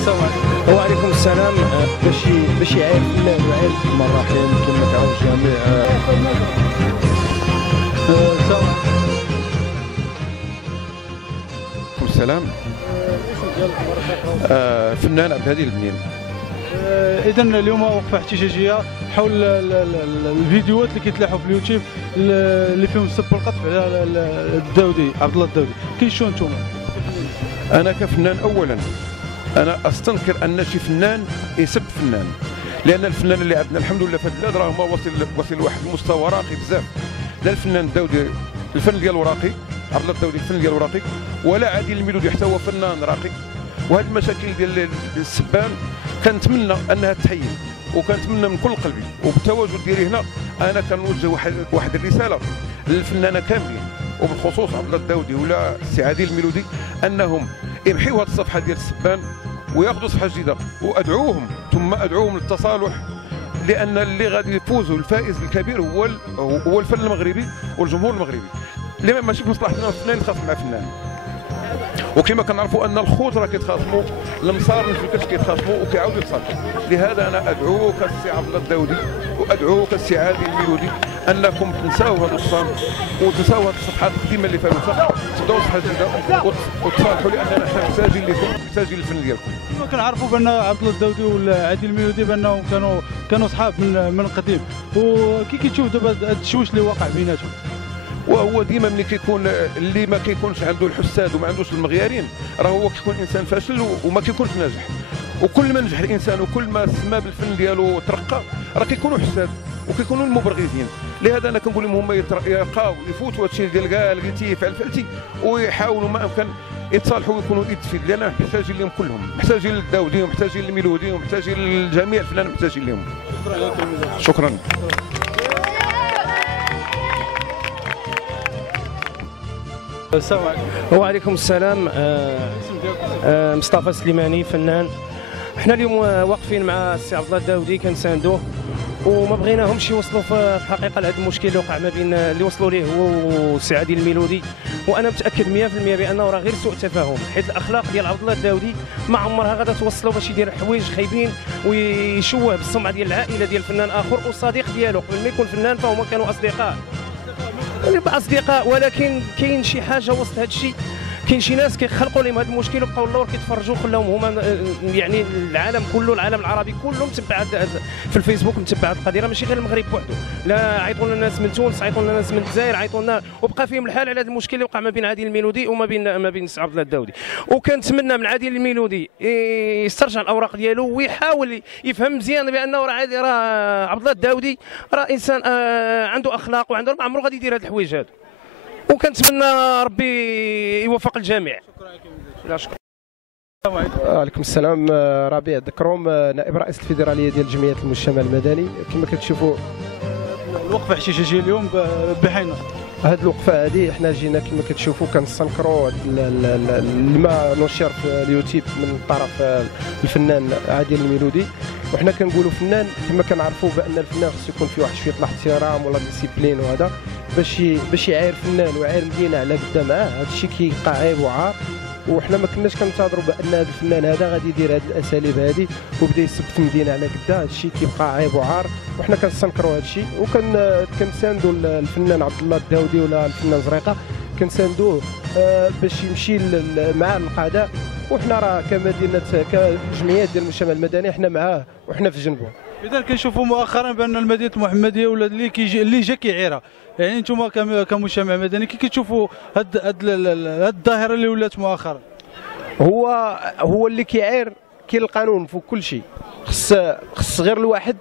السلام عليكم. وعليكم السلام. باش يعرف فنان وعارف مرحبا كما تعاون الجميع. السلام. فنان عبد الهادي البنين. اذا اليوم وقفه احتجاجيه حول الفيديوهات اللي كيتلاحوا في اليوتيوب اللي فيهم السب والقذف على الداودي عبد الله الداودي. كاين شو انتم؟ انا كفنان اولا انا استنكر ان شي فنان يسب فنان، لان الفنان اللي عندنا الحمد لله في هذه البلاد راه هو واصل لواحد المستوى راقي بزاف. لا الفنان الداودي الفن ديالو راقي، عبد الله الداودي الفن ديالو راقي، ولا عادل الميلودي حتى هو فنان راقي. وهذه المشاكل ديال السبان كنتمنى انها تحيد، وكنتمنى من كل قلبي وبالتواجد ديالي هنا انا كنوجه واحد الرساله للفنانه كاملين وبالخصوص عبد الله الداودي ولا السي عادل الميلودي انهم يمحيوا هذه الصفحه ديال السبان وياخذوا صفحه جديده، وادعوهم ثم ادعوهم للتصالح، لان اللي غادي يفوزوا الفائز الكبير هو الفن المغربي والجمهور المغربي. اللي ماشي في مصلحتنا الفنان يتخاصم مع فنان، وكما كنعرفوا ان الخوت راه كيتخاصموا، المصار في الكرش كيتخاصموا وكيعاودوا يتصالحوا. لهذا انا ادعوك السي عبد الله الداودي وادعوك السي عادل الميلودي انكم تنساو هذا الصمت وتنساو هذه الصفحات القديمه اللي فيها الوسخ، تبداو صفحه جديده وتصالحوا، لاننا حنا محتاجين لكم، محتاجين للفن ديالكم. كنعرفوا بان عبد الله الداودي وعادل الميلودي بانهم كانوا صحاب من القديم، وكي كتشوف دابا هذا التشويش اللي واقع بيناتهم؟ وهو ديما ملي كيكون اللي ما كيكونش عنده الحساد وما عندوش المغيارين راه هو كيكون انسان فاشل وما كيكونش ناجح. وكل ما نجح الانسان وكل ما سما بالفن ديالو ترقى راه كيكونوا حساد وكيكونوا المبرغزين. لهذا انا كنقول لهم هما يلقاو يفوتوا هذا الشيء ديال قال قلتي فعلتي ويحاولوا ما امكن يتصالحوا ويكونوا ايد في يد، لان محتاجين لهم كلهم، محتاجين للداودي ومحتاجين للميلودي ومحتاجين للجميع الفنان محتاجين لهم. شكرا. السلام عليكم. وعليكم السلام. مصطفى سليماني فنان. حنا اليوم واقفين مع السي عبد الله الداودي كنساندوه، وما بغيناهمش يوصلوا في الحقيقه لهذا المشكل اللي وقع ما بين اللي وصلوا ليه هو والسي عادل الميلودي. وانا متاكد 100% بانه راه غير سوء تفاهم، حيت الاخلاق ديال عبد الله الداودي ما عمرها غادا توصلوا باش يدير حوايج خايبين ويشوه بالسمعه ديال العائله ديال فنان اخر والصديق ديالو. قبل ما يكون فنان فهما كانوا اصدقاء ولكن كاين شي حاجه وسط هذا الشيء. كاين شي ناس كيخلقوا لهم هذا المشكل وبقاو اللور كيتفرجوا، خلاهم هما يعني العالم كله، العالم العربي كله متبع في الفيسبوك، متبع القضيه، ماشي غير المغرب بوحده. لا عيطوا لنا ناس من تونس، عيطوا لنا ناس من الجزائر، عيطوا لنا، وبقى فيهم الحال على هذا المشكل اللي وقع ما بين عادل الميلودي وما بين عبد الله الداودي. وكنتمنى من عادل الميلودي يسترجع الاوراق ديالو ويحاول يفهم مزيان بانه راه عبد الله الداودي راه انسان عنده اخلاق وعنده، ما عمره غادي يدير هاد الحوايج هادو، وكنتمنى ربي يوفق الجميع. شكرا. وعليكم السلام. ربيع دكروم، نائب رئيس الفيدراليه ديال جمعيه المجتمع المدني. كما كتشوفوا الوقفه احتجاجيه اليوم بحينا. هذه الوقفه هذه حنا جينا كما كتشوفوا كنستنكروا ما نشر في اليوتيوب من طرف الفنان عادل الميلودي. وحنا كنقولوا فنان كما كنعرفوا بان الفنان خصو يكون فيه واحد شويه الاحترام ولا ديسيبلين، وهذا باش يعاير فنان ويعاير مدينه على قدا معاه، هذا الشيء كيبقى عيب وعار. وحنا ما كناش كنتظروا بان هذا الفنان هذا غادي يدير هذه الاساليب هذه وبدا يسب في المدينه على قدا، هذا الشيء كيبقى عيب وعار. وحنا كنستنكروا هذا الشيء وكنساندوا الفنان عبد الله الداودي ولا الفنان زريقه، كنساندوه باش يمشي مع القضاء. وحنا راه كمدينه كجمعيات ديال المجتمع المدني حنا معاه وحنا في جنبه. اذا كنشوفوا مؤخرا بان المدينه المحمديه ولا اللي جا كيعيرها، يعني انتم كمجتمع مدني كي كتشوفوا هاد الظاهره اللي ولات مؤخرا؟ هو اللي كيعير كاين القانون فوق كل شيء. خص غير الواحد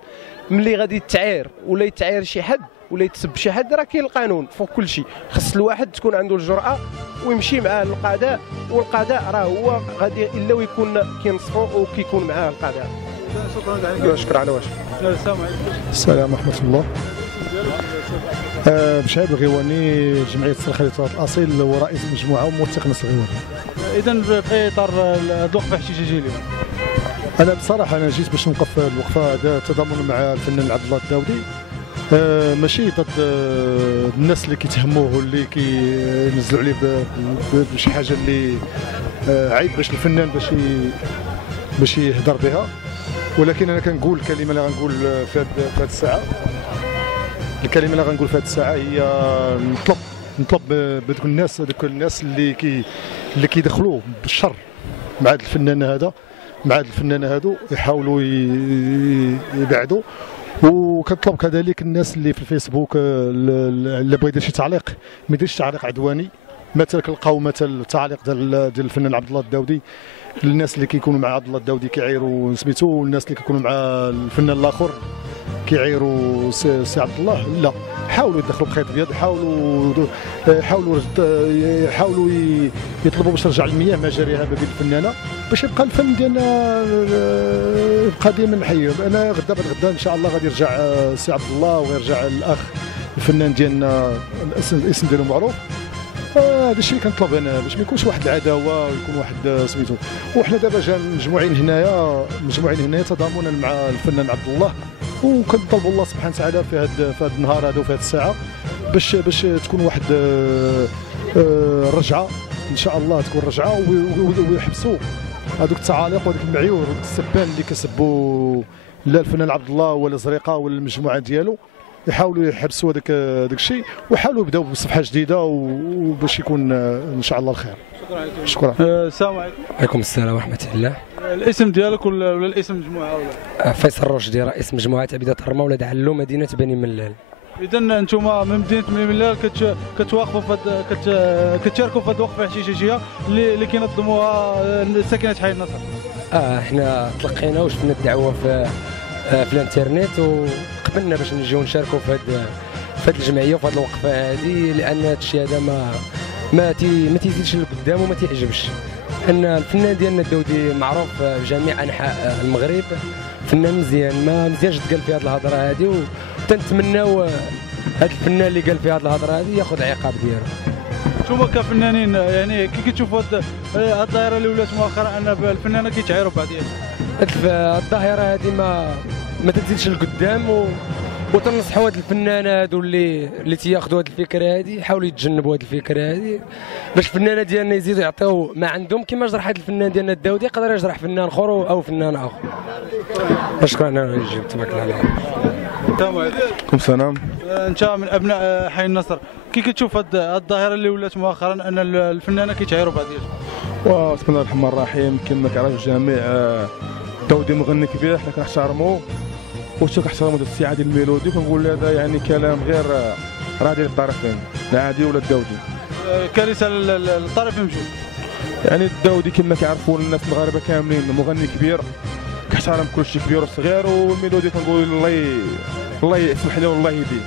ملي غادي يتعاير ولا يتعاير شي حد ولا يتسب شي حد، راه كاين القانون فوق كل شيء. خص الواحد تكون عنده الجرأه ويمشي معاه للقضاء، والقضاء راه هو غادي الا ويكون كينصفو وكيكون معاه القضاء. شكرا على واش. السلام عليكم. السلام ورحمه الله. بشعيب الغيواني، جمعيه السلخ للتراث الاصيل ورئيس مجموعه وموثق نصر الغيواني. اذا في اطار الوقفه الاحتجاجيه اليوم، انا بصراحه جيت باش نوقف الوقفه هذا تضامنا مع الفنان عبد الله الداودي، ماشي ضد الناس اللي كيتهموه واللي كينزلوا عليه بشي حاجه اللي عيب باش الفنان باش يهضر بها. ولكن انا كنقول الكلمه اللي غنقول في هذه الساعه، الكلمه اللي غنقول في هذه الساعه هي نطلب بدوك الناس اللي كيدخلوا بالشر مع هذا الفنان هذا، مع هذا الفنان هادو يحاولوا يبعدوا. وكنطلب كذلك الناس اللي في الفيسبوك اللي بغى يدير شي تعليق ما يديرش تعليق عدواني. مثلا كنلقاو مثلا التعليق ديال الفنان عبد الله الداودي، الناس اللي كيكونوا مع عبد الله الداودي كيعيروا سميتو، والناس اللي كيكونوا مع الفنان الاخر كيعيروا سي عبد الله. لا، حاولوا يدخلوا بخيط ابيض، حاولوا يطلبوا باش ترجع المياه مجاريها ما بين الفنانه، باش يبقى الفن ديالنا يبقى ديما حي. انا غدا بعد غدا ان شاء الله غادي يرجع سي عبد الله ويرجع الاخ الفنان ديالنا الاسم ديالو معروف. هذا الشيء اللي كنطلب انا، باش ما يكونش واحد العداوه ويكون واحد سميتو. وحنا دابا جا مجموعين هنايا تضامنا مع الفنان عبد الله، وكنطلبوا الله سبحانه وتعالى في هذا النهار هذا وفي هذه الساعه باش تكون واحد الرجعه ان شاء الله، تكون رجعه ويحبسوا هذوك التعاليق وهذوك المعيور وهذوك السبان اللي كسبوا لا الفنان عبد الله ولا زريقه ولا المجموعه ديالو. يحاولوا يحبسوا هذاك الشيء ويحاولوا يبداو بصفحه جديده وباش يكون ان شاء الله الخير. شكرا. السلام عليكم. وعليكم السلام ورحمه الله. الاسم ديالك ولا الاسم مجموعه ولا؟ فيصل رشدي، رئيس مجموعه عبيده الرمه ولاد علو مدينه بني ملال. اذا انتم من مدينه بني ملال كتواقفوا كتشاركوا في هذه الوقفه حشيشيه اللي كينظموها ساكنه حي النصر. احنا تلقينا وشفنا الدعوه في الانترنت وقبلنا باش نجيو نشاركوا في هذه الجمعيه وفي هذه الوقفه هذه، لان هذا الشيء هذا ما تيزيدش لقدام وما تيعجبش. ان الفنان ديالنا الداودي معروف في جميع انحاء المغرب، فنان مزيان، ما مزيانش تقال في هذه الهضره هذه، وتنتمناو هذا الفنان اللي قال في هذه الهضره هذه ياخذ العقاب ديالو. انتم كفنانين يعني كي كتشوفوا هذه الظاهره اللي ولات مؤخرا ان الفنانه كيتعايروا بعضياتهم، الظاهره هذه ما تزيدش لقدام، وتنصحوا هاد الفنان هادو اللي تياخذوا هاد الفكره هذه يحاولوا يتجنبوا هاد الفكره هذه، باش الفنانه ديالنا يزيدوا يعطيو ما عندهم. كما جرح هاد الفنان ديالنا الداودي يقدر يجرح فنان اخر او فنان اخر. شكرا. انا نجيب تبارك الله عليك. السلام عليكم. السلام. انت من ابناء حي النصر، كي كتشوف هاد الظاهره اللي ولات مؤخرا ان الفنانه كيتعايروا بعضياتهم؟ بسم الله الرحمن الرحيم. كما كيعرف الجميع الداودي مغني كبير، حنا كنحترموه كنحترموا السي عادل الميلودي، كنقول هذا يعني كلام غير راضي للطرفين، لا عادي ولا الداودي. كارثه للطرفين بجوج. يعني الداودي كما كيعرفوا الناس المغاربه كاملين مغني كبير كيحترم كل شيء كبير وصغير، والميلودي كنقول الله يسمح له والله يهديه.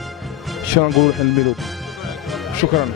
شنو نقولوا حنا الميلودي. شكرا.